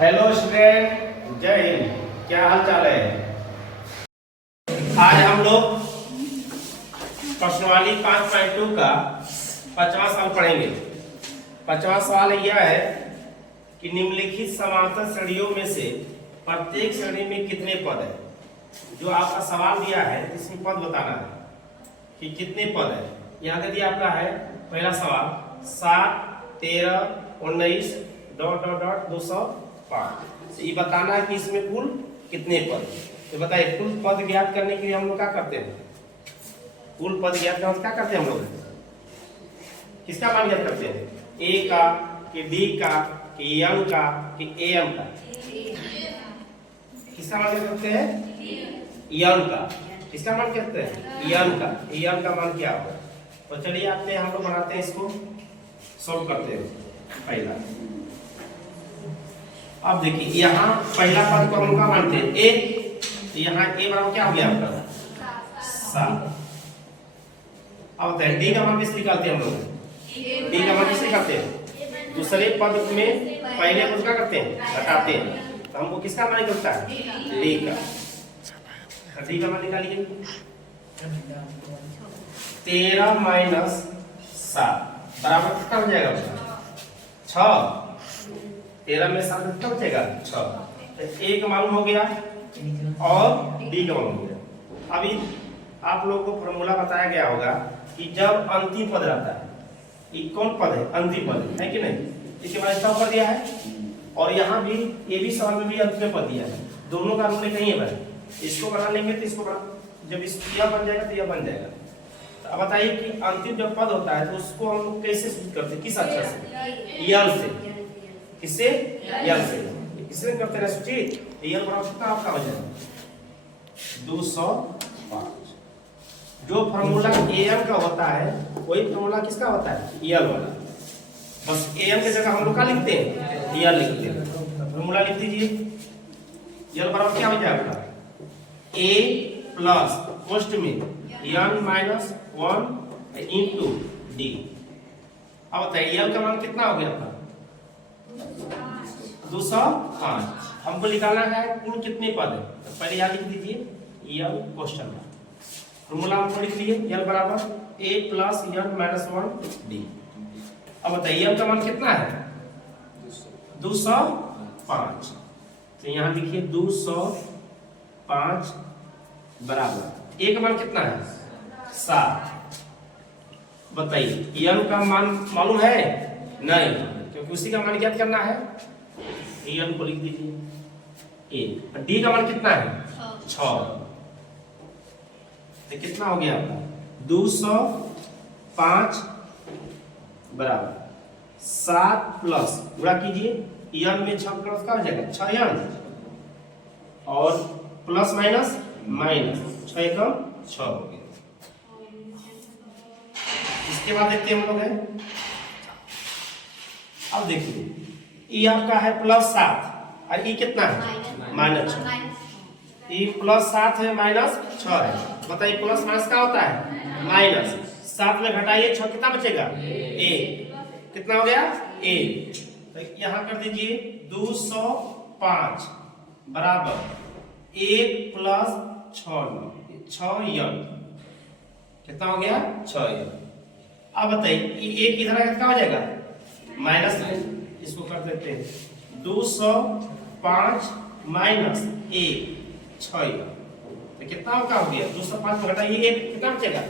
Hello student, जय हिंद। क्या हाल चाल है? आज हम लोग प्रश्नवाली 5.2 का 5वां सवाल पढ़ेंगे। 5वां सवाल यह है कि निम्नलिखित समांतर श्रेणियों में से प्रत्येक श्रेणी में कितने पद है। जो आपका सवाल दिया है इसमें पद बताना है कि कितने पद है। यहाँ दे दिया आपका है पहला सवाल 7, 13, 19 ... 205। ये बताना है कि इसमें कुल कितने पद। तो बताइए, कुल पद ज्ञात करने के लिए हम लोग क्या करते हैं? कुल पद ज्ञात करने क्या करते हैं हम लोग? किसका मान ज्ञात करते हैं? ए का, कि डी का, कि एम का, कि एम का। किसका मान ज्ञात करते हैं? एम का। किसका मान कहते हैं? एम का। एम का मान क्या होगा? तो चलिए आते हैं, हम लोग बनाते हैं, इसको सॉल्व करते हैं। पहला अब देखिए, यहाँ पहला पद को हम क्या मानते हैं? ए। तो यहाँ ए बराबर क्या हो गया आपका? 7। अब बताइए डी का मान किस निकालते हैं हम लोग? डी का मान किस निकालते हैं? दूसरे पद में पहले पद क्या करते हैं? घटाते हैं। तो हमको किसका मान निकलता है? डी का। डी का मान निकालिए। 13 - 7 बराबर कितना हो जाएगा? 6। 13 में 7 कितना बचेगा? 6। तो ए का मालूम हो गया और डी का मालूम हो गया। अभी आप लोगों को फॉर्मूला बताया गया होगा कि जब अंतिम पद रहता है, ये कौन पद है? अंतिम पद है कि नहीं? इसके बाद स्टॉप कर दिया है। और यहाँ भी ये भी सवाल में भी अंतिम पद दिया है। दोनों का हमने कहीं है, इसको बना लेंगे तो इसको बना, जब यह बन जाएगा तो यह बन जाएगा। तो अब बताइए कि अंतिम जब पद होता है तो उसको हम लोग कैसे सूचित करते हैं? किस अक्षर से? यल से। किससे? यल से। किससे करते हैं सूचित? यल बराबर कितना आपका हो जाएगा? 205। जो फार्मूला एम का होता है वही फार्मूला किसका होता है? यल वाला। बस एम की जगह हम लोग क्या लिखते हैं? यल लिखते हैं। फार्मूला लिख दीजिए। यल बराबर क्या हो जाएगा? ए प्लस पोस्ट में n - 1 इंटू डी। अब बताइए यल का मान कितना हो गया आपका? 205। हमको निकालना है कुल कितने पद है। तो पहले यहाँ लिख दीजिए यल क्वेश्चन मार्क। फॉर्मूला हमको लिख लिए यल बराबर a प्लस n - 1 डी। अब बताइए यल का मान कितना है? 205। तो यहाँ लिखिए 205 बराबर a का मान कितना है? 7। बताइए n का मान मालूम है? नहीं, क्योंकि उसी का मान ज्ञात करना है। n को लिख दीजिए a। d का मान कितना है? 6। तो कितना हो गया आपका? 205 बराबर 7 प्लस गुणा कीजिए n में 6 प्लस का हो जाएगा 6n और प्लस माइनस माइनस 6 एकम 6 हो गया। इसके बाद देखते हैं हम लोग है। अब देखिए ये आपका है +7 और ये कितना है? -6। ये +7 है -6 है। बताइए प्लस माइनस क्या होता है? माइनस। 7 में घटाइए 6 कितना बचेगा? a। कितना हो गया? a। तो यहाँ कर दीजिए 205 बराबर 1 प्लस 6n। कितना हो गया? 6n। अब बताइए ये एक इधर कितना हो जाएगा? माइनस है। इसको कर देते हैं 205 माइनस 1 6n। तो कितना का हो गया? 205 में घटाइए 1 कितना बचेगा?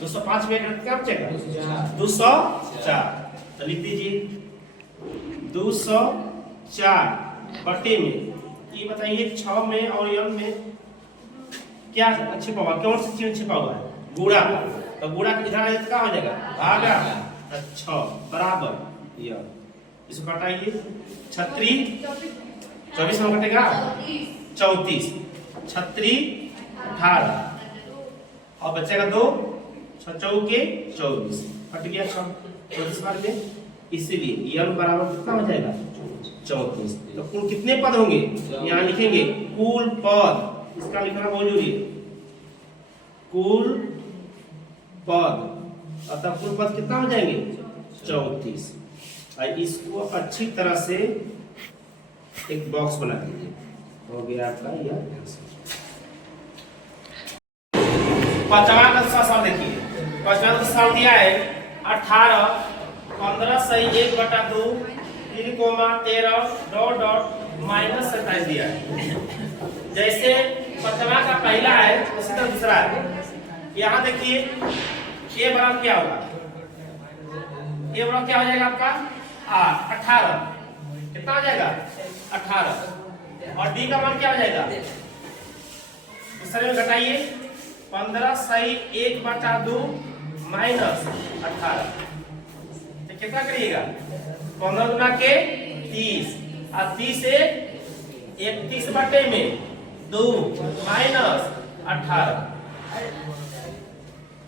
205 में कितना बचेगा? 204। तो लिख दीजिए 204 बटे में ये बताइए 6 में और n में क्या छिपा हुआ? कौन सी चीज छिपा हुआ है? गुणा। तो गुणा इधर आए क्या हो जाएगा? भागा। तो 6 बराबर n। इसको घटाइए 36 24 में घटेगा 34 36 18 और बचेगा 2 6 चौके 24 हट गया 34 बार में। इसीलिए n बराबर कितना हो जाएगा? 34। तो कुल कितने पद होंगे? यहाँ लिखेंगे कुल पद। इसका लिखना बहुत जरूरी है। कुल पद, अतः कुल पद कितना हो जाएंगे? 34। इसको अच्छी तरह से एक बॉक्स बना दीजिए, हो गया आपका यह आंसर। पांचवा का सवाल देखिए, पांचवा का सवाल दिया है 18 15 सही 1/2 3 कोमा 13 डॉट डॉट -27 दिया है। जैसे पांचवा का पहला है उसी तरह दूसरा है। यहाँ देखिए ये बराबर क्या होगा, ये बराबर क्या हो जाएगा आपका 18, कितना हो जाएगा 18, और डी का मान क्या हो जाएगा, दूसरे में घटाइए 15 सही 1/2 -18, तो कितना करिएगा 15 गुना के 30 और 30 से 31/2 -18।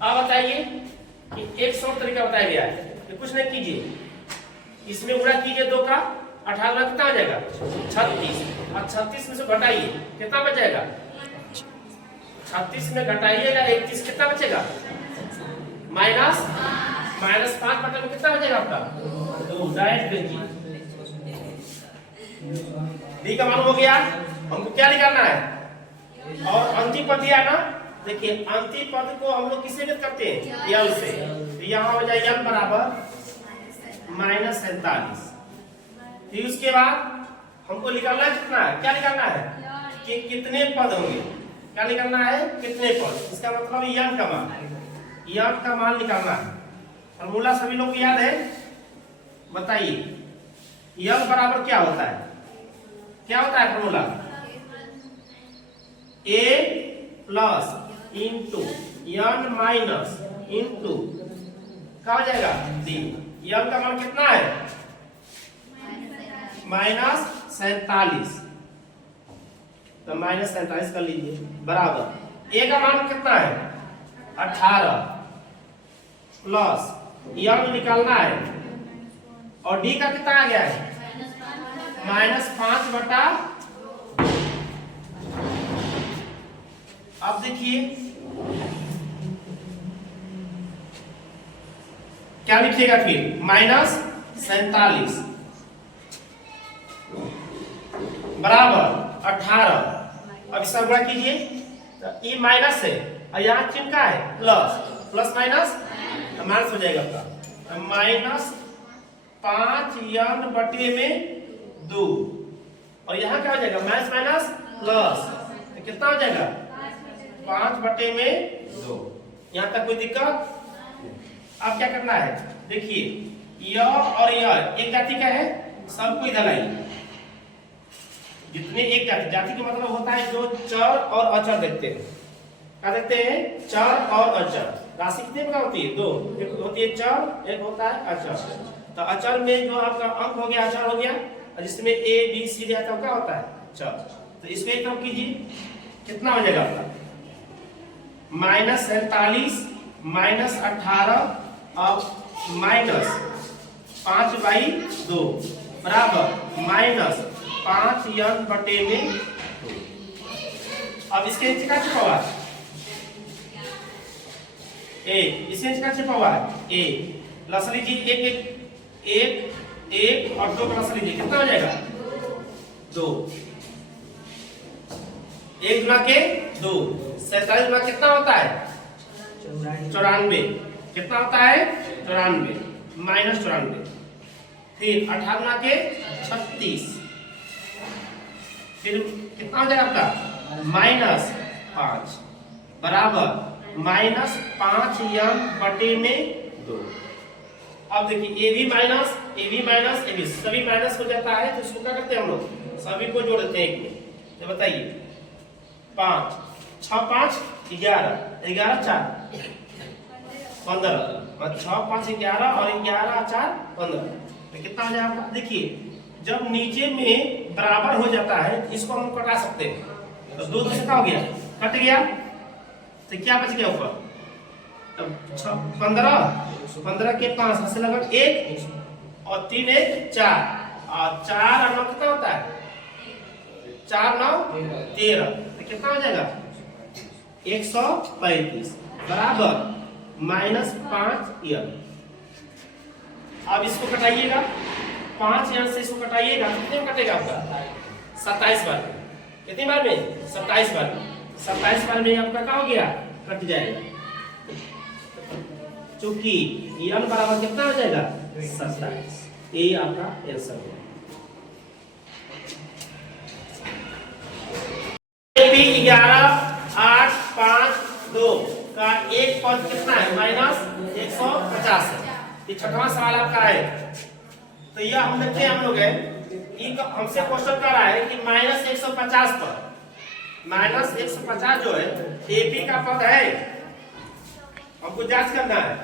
अब बताइए कि एक सौ तरीका बताया गया है, तो कुछ नहीं कीजिए, इसमें गुणा कीजिए 2 का 18 कितना हो जाएगा 36, और 36 में से घटाइए कितना बचेगा, 36 में घटाइएगा 31 कितना बचेगा -5 में कितना बचेगा आपका 2, डायरेक्ट कीजिए। डी का मान हो गया, हमको क्या निकालना है, और अंतिम पद दिया ना, देखिए अंतिम पद को हम लोग किससे व्यक्त करते हैं यल से, तो यहाँ हो जाए यल बराबर -47। फिर उसके बाद हमको निकालना है कितना है, क्या निकालना है कि कितने पद होंगे, क्या निकालना है कितने पद, इसका मतलब यन का मान निकालना है। फॉर्मूला सभी लोग को याद है, बताइए यल बराबर क्या होता है, क्या होता है formula, a plus into N minus into क्या हो जाएगा डी। यन का मान कितना है -47, तो -47 कर लीजिए बराबर ए का मान कितना है 18 प्लस यन निकालना है, और डी का कितना आ गया है -5/। अब देखिए क्या लिखिएगा फिर -47 बराबर 18। अब इसका गुणा कीजिए, तो ई माइनस है और यहाँ चिन्ह का है प्लस माइनस तो माइनस हो जाएगा आपका -5n/2, और यहाँ क्या हो जाएगा माइनस प्लस, तो कितना हो जाएगा 5/2। यहाँ तक कोई दिक्कत। अब क्या करना है, देखिए यह और यह एक जाति का है, सबको इधर लाइए, जितने एक जाति का मतलब होता है जो चर और अचर देखते हैं, क्या देखते हैं चर और अचर। राशि कितने प्रकार होती है, 2, एक होती है चर, एक होता है अचर। तो अचर में जो आपका अंक हो गया अचर हो गया, और जिसमें ए बी सी रहता है क्या होता है चर। तो इसको एक तरफ कीजिए, कितना हो जाएगा आपका -47 -18 और -5/2 बराबर -5n/2। अब इसके नीचे का छिपा हुआ है ए, इसके नीचे का छिपा हुआ है ए, लस लीजिए एक और 2 का लस लीजिए, कितना हो जाएगा 2, 1 गुना के 2, 47 गुना कितना होता है 94, कितना होता है 94 -94। फिर 18 गुना के 36, फिर कितना हो जाएगा आपका -5 बराबर -5n/2। अब देखिए ए भी माइनस ए भी सभी माइनस हो जाता है, तो इसको क्या करते हैं हम लोग सभी को जोड़ देते हैं एक में। तो बताइए 5 6 5 11 11 4 15, 6 5 11 और 11 4 15, तो कितना हो जाएगा। देखिए जब नीचे में बराबर हो जाता है इसको हम कटा सकते हैं, तो 2 से क्या हो गया कट गया, तो क्या बच गया ऊपर 15 के 5 से लगभग 1 और 3 1 4 और 4 और 9 कितना होता है 4 9 13, तो कितना हो जाएगा 135 बराबर -5n। अब इसको कटाइएगा, 5 यहाँ से इसको कटाइएगा कितने में कटेगा आपका 27 बार। कितनी बार में 27 बार। 27 बार में आपका क्या हो गया कट जाएगा, चूंकि n बराबर कितना हो जाएगा 27। ये आपका आंसर है। AB 11 8 5 2 का एक पद कितना है -150 है। ये छठवां सवाल आपका है। तो यह हम देखते हैं हम लोग है हमसे क्वेश्चन कर रहा है कि -150 पर -150 जो है एपी का पद है। हमको जांच करना है,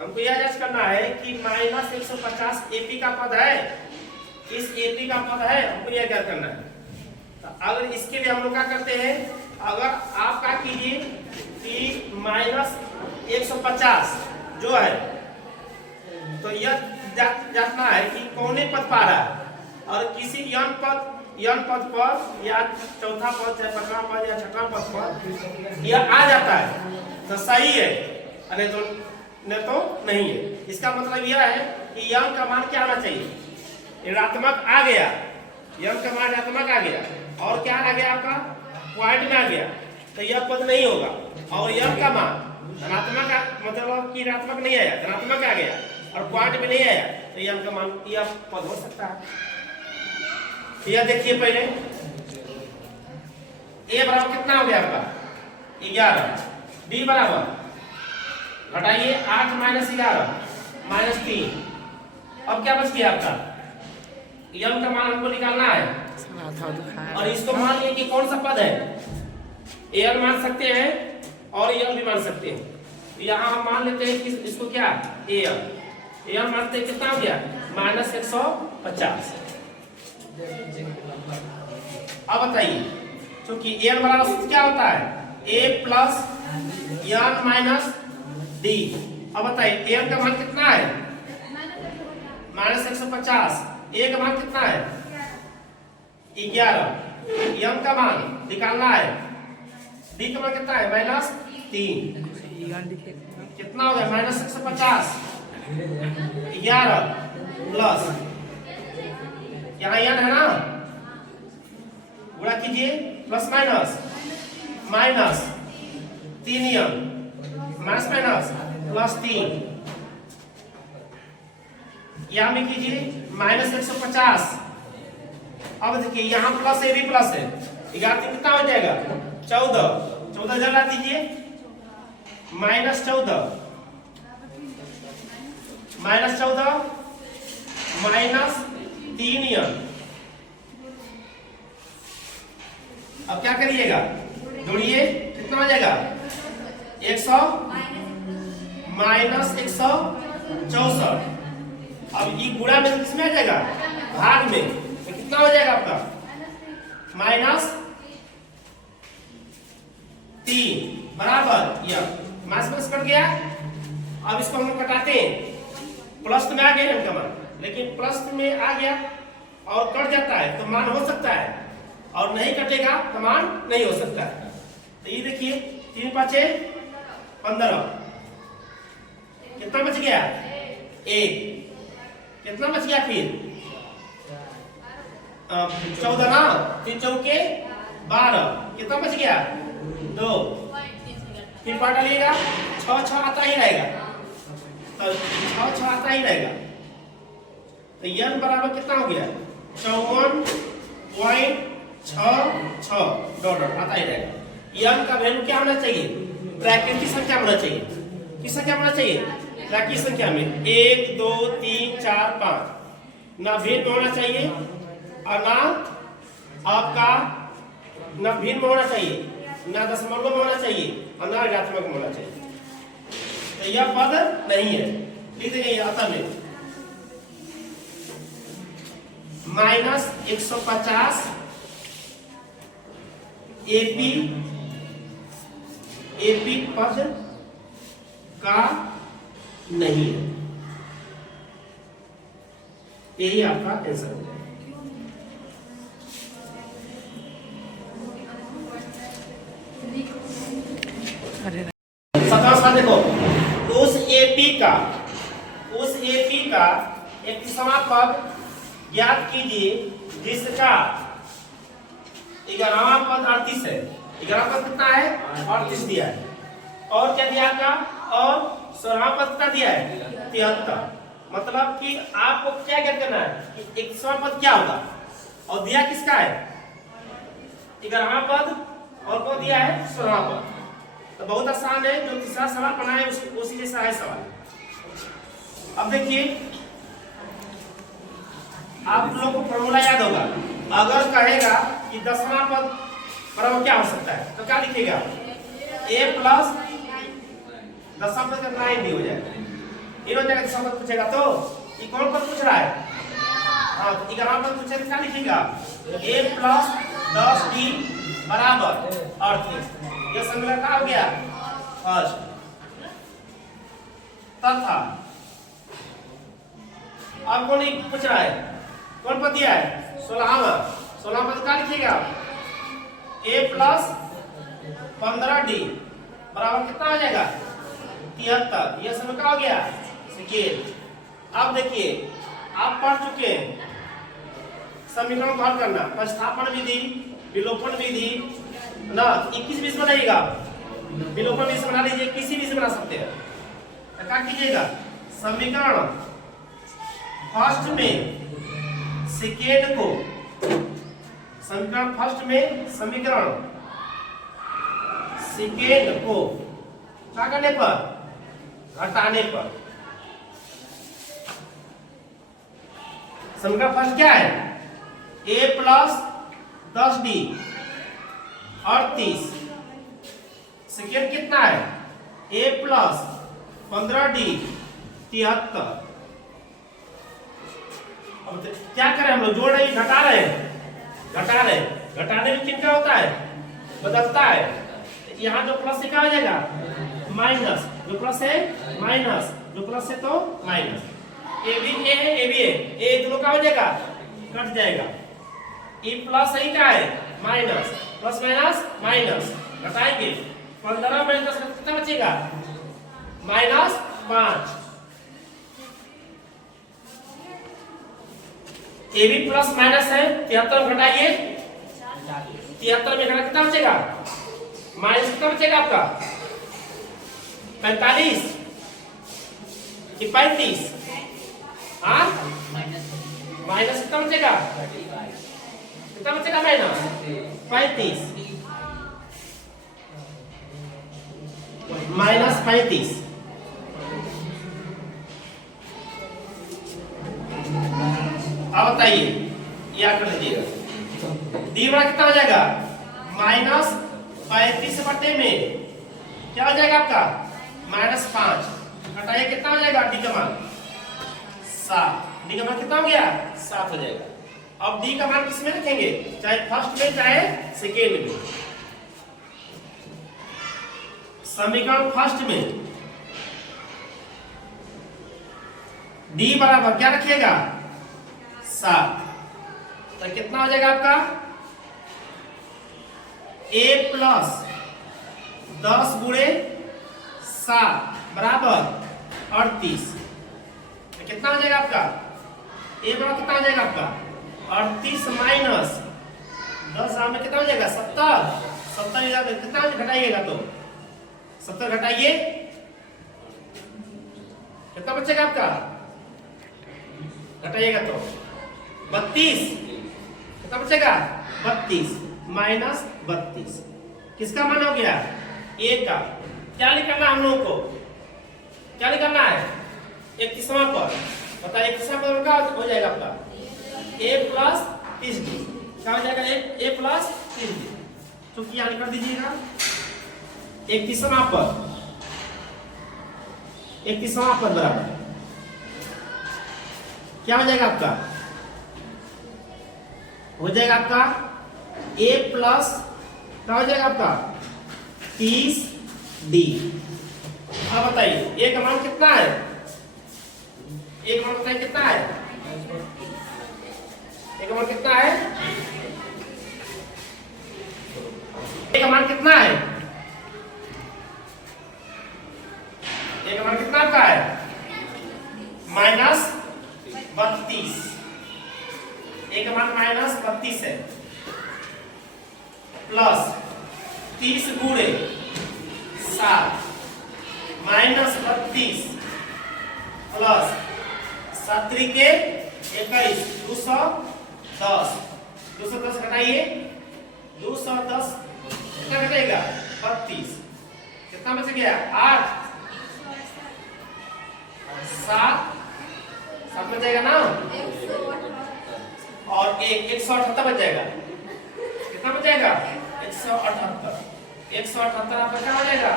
हमको यह जांच करना है कि -150 एपी का पद है। इस एपी का पद है, हमको यह क्या करना है। तो अगर इसके लिए हम लोग क्या करते हैं, अगर आप क्या कीजिए कि -150 जो है तो यह जांचना है कि कौने पद पा रहा है, और किसी n पद पर या चौथा पद या पांचवा पद या छठवां पद पर यह आ जाता है तो सही है, नहीं तो नहीं है। इसका मतलब यह है कि n का मान क्या आना चाहिए, ऋणात्मक आ गया, n का मान ऋणात्मक आ गया और क्या आ गया आपका पॉइंट में आ गया तो यह पद नहीं होगा। और n का मान धनात्मक मतलब कि ऋणात्मक नहीं आया, धनात्मक आ गया और पॉइंट में नहीं आया तो n का मान यह पद हो सकता है। यह देखिए पहले a बराबर कितना हो गया आपका 11, b बराबर घटाइए 8 - 11 -3। अब क्या बच गया आपका n का मान हमको निकालना है और इसको मान लिए कि कौन सा पद है, an मान सकते हैं और n भी मान सकते हैं। यहाँ हम मान लेते हैं कि इसको क्या an मानते हैं कितना हो गया -150। अब बताइए क्योंकि n बराबर क्या होता है a + n - d। अब बताइए n का मान कितना है -150, a का मान कितना है 11, n का मान निकालना है, d का मान कितना है -3। कितना हो गया -150 11 प्लस यहाँ n है ना, गुणा कीजिए प्लस माइनस -3n +3 यहाँ में कीजिए -150। अब देखिए यहाँ प्लस ए भी प्लस है, 11 कितना हो जाएगा 14 जला दीजिए -14 -3n। अब क्या करिएगा जोड़िए कितना हो जाएगा 100 -164। अब ये गुणा में किसमें आ जाएगा भाग में, तो कितना हो जाएगा आपका -3 बराबर यह माइनस कट गया। अब इसको हम कटाते हैं, प्लस में आ गया इनका मान, लेकिन प्लस में आ गया और कट जाता है तो मान हो सकता है और नहीं कटेगा तो मान नहीं हो सकता है। तो ये देखिए 3 × 5 = 15, कितना बच गया 1, कितना बच गया फिर 14 ना, फिर 4 के 12, कितना बच गया 2, फिर पार्ट डालिएगा 6 आता ही रहेगा, तो 6 आता ही रहेगा। तो n बराबर कितना हो गया 54.66 डॉट आता ही रहेगा। n का वैल्यू क्या होना चाहिए प्राकृतिक संख्या होना चाहिए। किस संख्या होना चाहिए प्राकृतिक संख्या में 1 2 3 4 5 ना भिन्न होना चाहिए और ना आपका ना भिन्न होना चाहिए, ना दशमलव में होना चाहिए और ना ऋणात्मक में होना चाहिए। तो यह पद नहीं है, लिख देंगे आता में -150 एपी पद का नहीं है। यही आपका आंसर है। सतासा देखो उस एपी का एक समापक ज्ञात कीजिए जिसका 11वां पद 38 है। 11वां पद कितना है? 38 दिया है। और क्या दिया आपका? और 16वां पद कितना दिया है? 73। मतलब कि आपको क्या ज्ञात करना है कि 31वां पद क्या होगा। और दिया किसका है? 11वां पद और को दिया है 16वां पद। तो बहुत आसान है, जो तीसरा सवाल बनाए उसी जैसा है सवाल। अब देखिए आप लोगों को फॉर्मूला याद होगा। अगर कहेगा कि 10वां पद बराबर क्या हो सकता है तो क्या लिखेगा? a प्लस 10वां पद का 9b हो जाएगा। ये हो जाएगा। 10वां पद पूछेगा तो ये कौन पद पूछ रहा है? हाँ, तो 11वां पद पूछेगा क्या लिखेगा? a प्लस 10d बराबर 38। यह समीकरण क्या हो गया? फर्स्ट। तथा अब कौन पूछ रहा है? कौन पद दिया है? 16वां। 16वां पद क्या लिखिएगा? a प्लस 15d बराबर कितना हो जाएगा? 73। यह समीकरण क्या हो गया? सेकेंड। अब देखिए आप पढ़ चुके हैं समीकरण को हल करना। प्रतिस्थापन विधि, विलोपन विधि ना 21 20 बनाइएगा। विलोपन विधि बना लीजिए, किसी भी से बना सकते हैं। क्या कीजिएगा? समीकरण फर्स्ट में सेकेंड को, समीकरण फर्स्ट में समीकरण सेकेंड को क्या करने पर? घटाने पर। समीकरण फर्स्ट क्या है? a plus 10d 38। सेकेंड कितना है? a plus 15d 73। अब क्या करें हम लोग? जोड़ रहे हैं, घटा रहे हैं? घटा रहे हैं। घटाने में चिन्ह क्या होता है? बदलता है। यहाँ जो प्लस से क्या हो जाएगा? माइनस। जो प्लस है माइनस, जो प्लस है तो माइनस। ए भी ए है, ए भी ए दोनों का हो जाएगा, कट जाएगा। ई प्लस सही क्या है? माइनस। प्लस माइनस माइनस घटाएंगे। 15 में 10 कितना बचेगा? -5। ए भी प्लस माइनस है। 73 घटाइए, 73 में घटा कितना बचेगा? माइनस कितना बचेगा आपका? 45 कि 35? हाँ, माइनस कितना बचेगा? कितना बचेगा? माइनस 35। -35। अब बताइए, याद कर लीजिएगा। डी बड़ा कितना हो जाएगा? -35 बटे में क्या हो जाएगा आपका? -5। घटाइए, कितना हो जाएगा? डी का मान 7। डी का मान कितना हो गया? 7 हो जाएगा। अब डी का मान किस में रखेंगे? चाहे फर्स्ट में चाहे सेकेंड में। समीकरण फर्स्ट में डी बराबर क्या रखिएगा? 7। तो कितना हो जाएगा आपका? a प्लस 10 गुणे 7 बराबर 38। तो कितना हो जाएगा आपका? a बराबर कितना हो जाएगा आपका? 38 माइनस 10 में कितना हो जाएगा? 70। 70 कितना घटाइएगा तो 70 घटाइए, कितना बचेगा आपका? घटाइएगा तो 32। कितना बचेगा? 32 माइनस 32। किसका मान हो गया? a का। क्या निकालना हम लोगों को? क्या निकालना है? 31वां पद। बताइए 31वां पद क्या हो जाएगा आपका? a plus 30d। क्या हो जाएगा? a plus 30d। चूंकि यहाँ कर दीजिएगा 31वां पद। 31वां पद बराबर क्या हो जाएगा आपका? हो जाएगा आपका a प्लस क्या हो जाएगा आपका? 30d। अब बताइए a का मान कितना है? a का मान बताइए कितना है? a का मान कितना है? a का मान कितना है? a का मान कितना आपका है? -32। 32 है प्लस 30 गुणे 7 माइनस 32 प्लस 7 के 21 210 210 घटाइए 210 कितना घटेगा 32 कितना बच गया 8 7 7 बच जाएगा ना और 178 बच जाएगा कितना बच जाएगा 178 178 आपका क्या हो जाएगा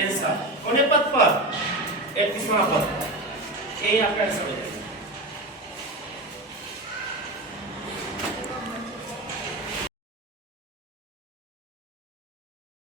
आंसर कौन पद पर 31वां पद ये आपका आंसर हो जाएगा।